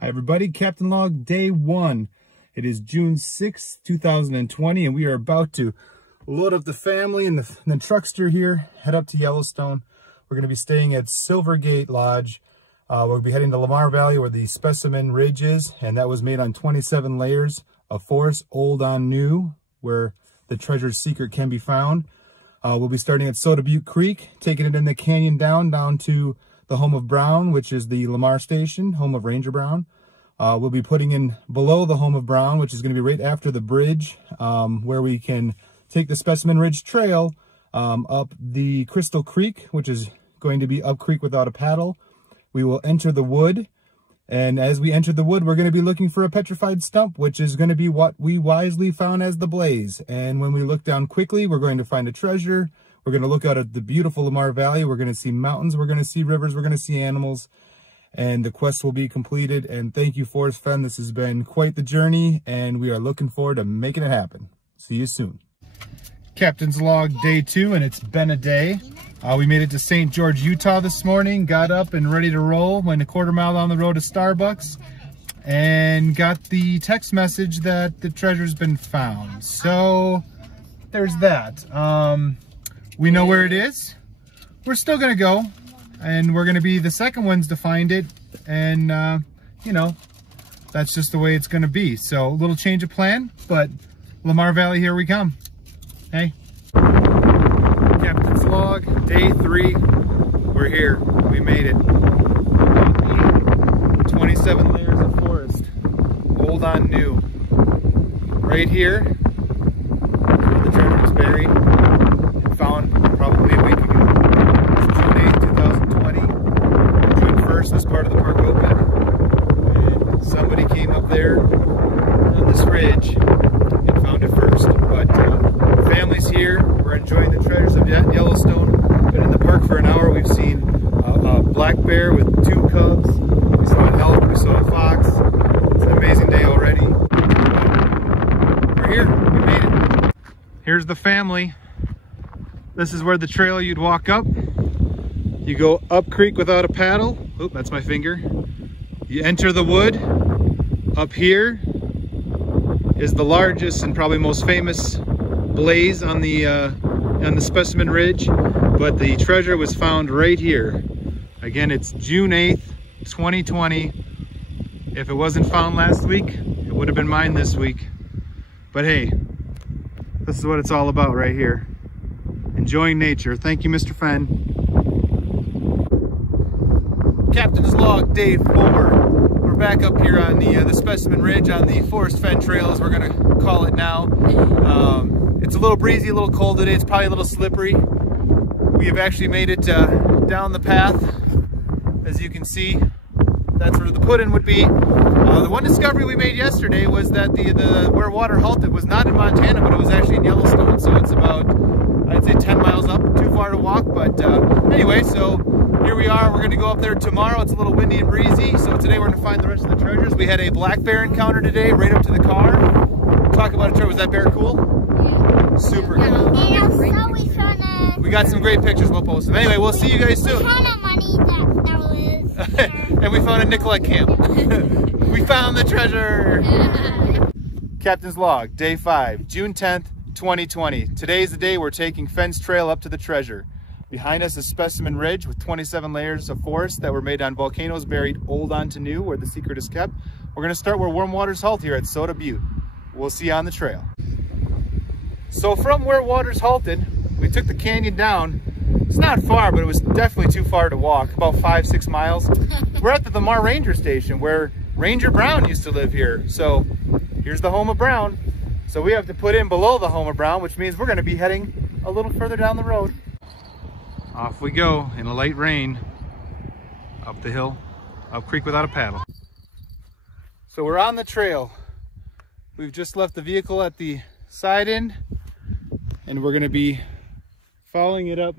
Hi everybody, Captain Log Day 1. It is June 6th, 2020, and we are about to load up the family and the truckster here, head up to Yellowstone. We're going to be staying at Silvergate Lodge. We'll be heading to Lamar Valley where the Specimen Ridge is, and that was made on 27 layers of forest, old on new, where the treasure's secret can be found. We'll be starting at Soda Butte Creek, taking it in the canyon down to the home of Brown, which is the Lamar Station, home of Ranger Brown. We'll be putting in below the home of Brown, which is going to be right after the bridge, where we can take the Specimen Ridge Trail up the Crystal Creek, which is going to be up creek without a paddle. We will enter the wood, and as we enter the wood, we're going to be looking for a petrified stump, which is going to be what we wisely found as the blaze. And when we look down quickly, we're going to find a treasure. We're going to look out at the beautiful Lamar Valley. We're going to see mountains. We're going to see rivers. We're going to see animals. And the quest will be completed. And thank you, Forrest Fenn. This has been quite the journey, and we are looking forward to making it happen. See you soon. Captain's Log Day 2, and it's been a day. We made it to St. George, Utah this morning. Got up and ready to roll. Went a quarter mile down the road to Starbucks and got the text message that the treasure's been found. So there's that. We know where it is. We're still gonna go, and we're gonna be the second ones to find it. And you know, that's just the way it's gonna be. So a little change of plan, but Lamar Valley, here we come. Hey. Captain's Log Day 3. We're here. We made it. 27 layers of forest. Old on new. Right here, where the treasure is buried. Found probably a week ago. It's June 8th, 2020. June 1st, this part of the park opened. And somebody came up there on this ridge and found it first. But the family's here. We're enjoying the treasures of Yellowstone. Been in the park for an hour. We've seen a black bear with 2 cubs. We saw an elk. We saw a fox. It's an amazing day already. We're here. We made it. Here's the family. This is where the trail you'd walk up. You go up creek without a paddle. Oop, that's my finger. You enter the wood. Up here is the largest and probably most famous blaze on the Specimen Ridge, but the treasure was found right here. Again, it's June 8th, 2020. If it wasn't found last week, it would have been mine this week. But hey, this is what it's all about right here. Enjoying nature. Thank you, Mr. Fenn. Captain's Log Day 4. We're back up here on the Specimen Ridge on the Forrest Fenn Trail, as we're gonna call it now. It's a little breezy, a little cold today. It's probably a little slippery. We have actually made it down the path, as you can see. That's where the put-in would be. The one discovery we made yesterday was that where water halted was not in Montana, but it was actually in Yellowstone. So it's about, I'd say, 10 miles up, too far to walk. But anyway, so here we are. We're going to go up there tomorrow. It's a little windy and breezy. So today we're going to find the rest of the treasures. We had a black bear encounter today, right up to the car. Talk about a treasure. Was that bear cool? Yeah. Super cool. And also we got some great pictures. We'll post them. Anyway, we'll see you guys soon. We found money that was... And we found a nickel at camp. We found the treasure. Captain's Log Day 5, June 10th, 2020. Today's the day we're taking Fenn's Trail up to the treasure. Behind us is Specimen Ridge with 27 layers of forest that were made on volcanoes buried old onto new, where the secret is kept. We're going to start where warm waters halt here at Soda Butte. We'll see you on the trail. So from where waters halted, we took the canyon down. It's not far, but it was definitely too far to walk, about 5-6 miles. We're at the Lamar Ranger Station, where Ranger Brown used to live here. So here's the home of Brown. So we have to put in below the home of Brown, which means we're going to be heading a little further down the road. Off we go in a light rain, up the hill, up creek without a paddle. So we're on the trail. We've just left the vehicle at the side end, and we're going to be following it up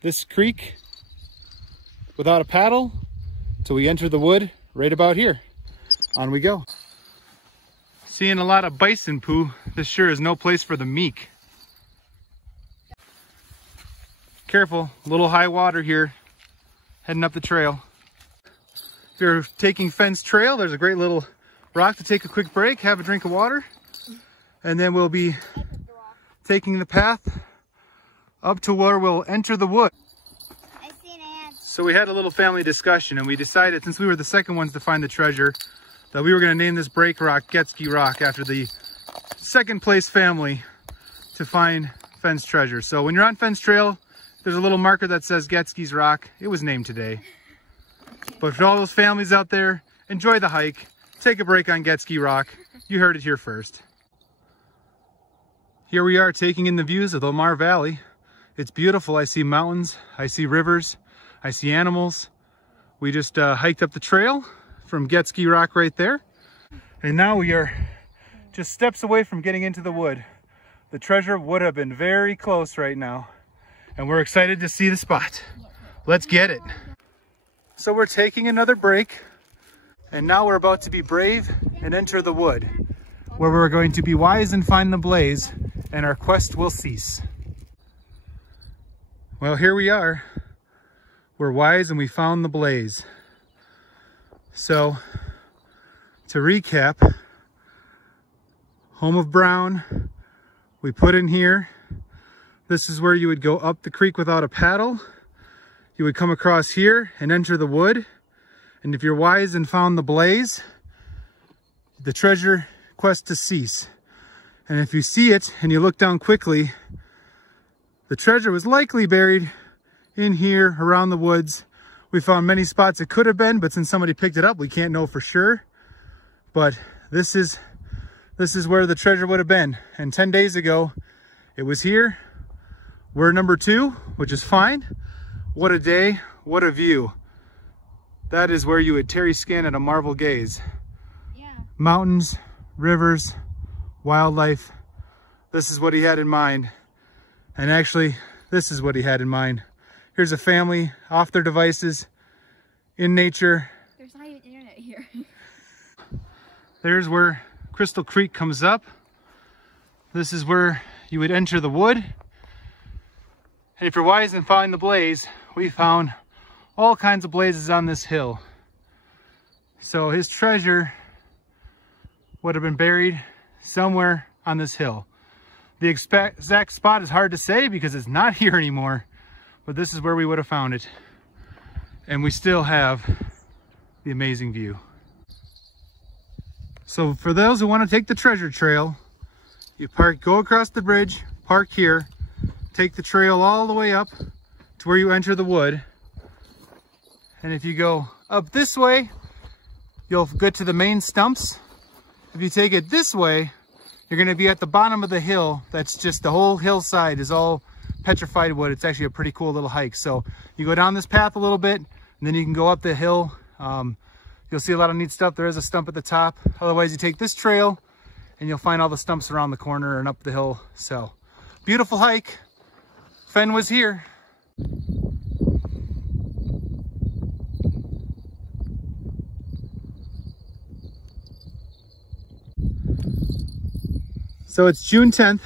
this creek without a paddle till we enter the wood right about here. On we go. Seeing a lot of bison poo. This sure is no place for the meek. Careful, a little high water here, heading up the trail. If you're taking Fenn's trail, there's a great little rock to take a quick break, have a drink of water, and then we'll be taking the path up to where we'll enter the wood. I see an ant. So we had a little family discussion, and we decided, since we were the second ones to find the treasure, that we were going to name this break rock Getski Rock after the second place family to find Fenn's treasure. So when you're on Fenn's trail, there's a little marker that says Getski's Rock. It was named today. But for all those families out there, enjoy the hike. Take a break on Getski Rock. You heard it here first. Here we are taking in the views of the Lamar Valley. It's beautiful. I see mountains, I see rivers, I see animals. We just hiked up the trail from Getski Rock right there. And now we are just steps away from getting into the wood. The treasure would have been very close right now. And we're excited to see the spot. Let's get it. So we're taking another break. And now we're about to be brave and enter the wood, where we're going to be wise and find the blaze, and our quest will cease. Well, here we are. We're wise and we found the blaze. So, to recap, home of Brown, we put in here. This is where you would go up the creek without a paddle. You would come across here and enter the wood. And if you're wise and found the blaze, the treasure quest to cease. And if you see it and you look down quickly, the treasure was likely buried in here around the woods. We found many spots it could have been, but since somebody picked it up, we can't know for sure. But this is where the treasure would have been. And 10 days ago, it was here. We're number 2, which is fine. What a day, what a view. That is where you would tarry scant at a marvel gaze. Yeah. Mountains, rivers, wildlife. This is what he had in mind. And actually, this is what he had in mind. Here's a family off their devices, in nature. There's not even internet here. There's where Crystal Creek comes up. This is where you would enter the wood. And if you're wise and find the blaze, we found all kinds of blazes on this hill. So his treasure would have been buried somewhere on this hill. The exact spot is hard to say because it's not here anymore, but this is where we would have found it. And we still have the amazing view. So for those who want to take the treasure trail, you go across the bridge, park here, take the trail all the way up to where you enter the wood. And if you go up this way, you'll get to the main stumps. If you take it this way, you're going to be at the bottom of the hill. That's just the whole hillside is all petrified wood. It's actually a pretty cool little hike. So you go down this path a little bit, and then you can go up the hill. You'll see a lot of neat stuff. There is a stump at the top. Otherwise, you take this trail, and you'll find all the stumps around the corner and up the hill. So beautiful hike. Fenn was here. So it's June 10th,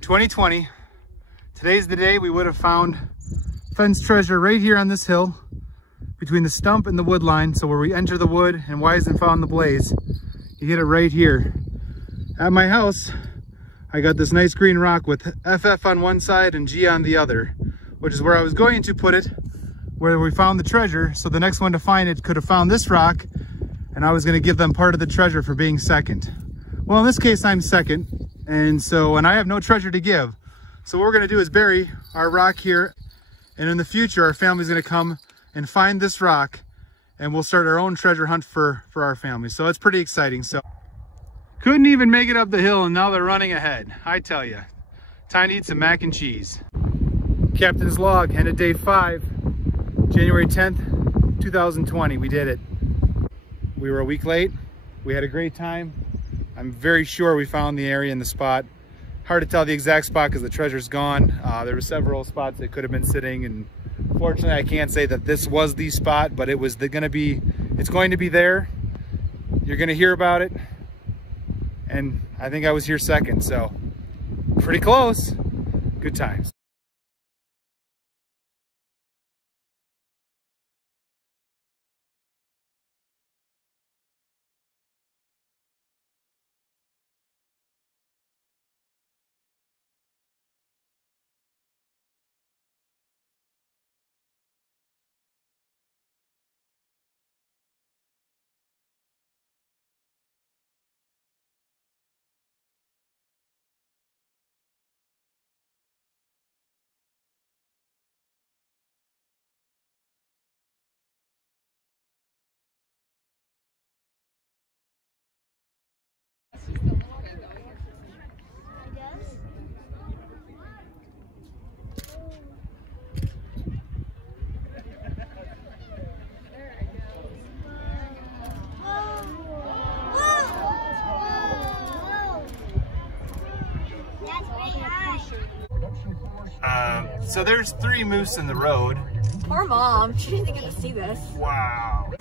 2020. Today's the day we would have found Fenn's treasure right here on this hill between the stump and the wood line. So where we enter the wood and wise and found the blaze, you hit it right here. At my house, I got this nice green rock with FF on one side and G on the other, which is where I was going to put it, where we found the treasure. So the next one to find it could have found this rock, and I was going to give them part of the treasure for being second. Well, in this case, I'm second, and I have no treasure to give. So what we're going to do is bury our rock here, and in the future, our family's going to come and find this rock, and we'll start our own treasure hunt for our family. So it's pretty exciting. So couldn't even make it up the hill, and now they're running ahead. I tell you, time to eat some mac and cheese. Captain's log, end of day 5, January 10th, 2020. We did it. We were a week late. We had a great time. I'm very sure we found the area and the spot. Hard to tell the exact spot because the treasure's gone. There were several spots that could have been sitting, and fortunately I can't say that this was the spot, but it's going to be there. You're going to hear about it. And I think I was here second, so pretty close. Good times. So there's 3 moose in the road. Poor mom, she didn't get to see this. Wow.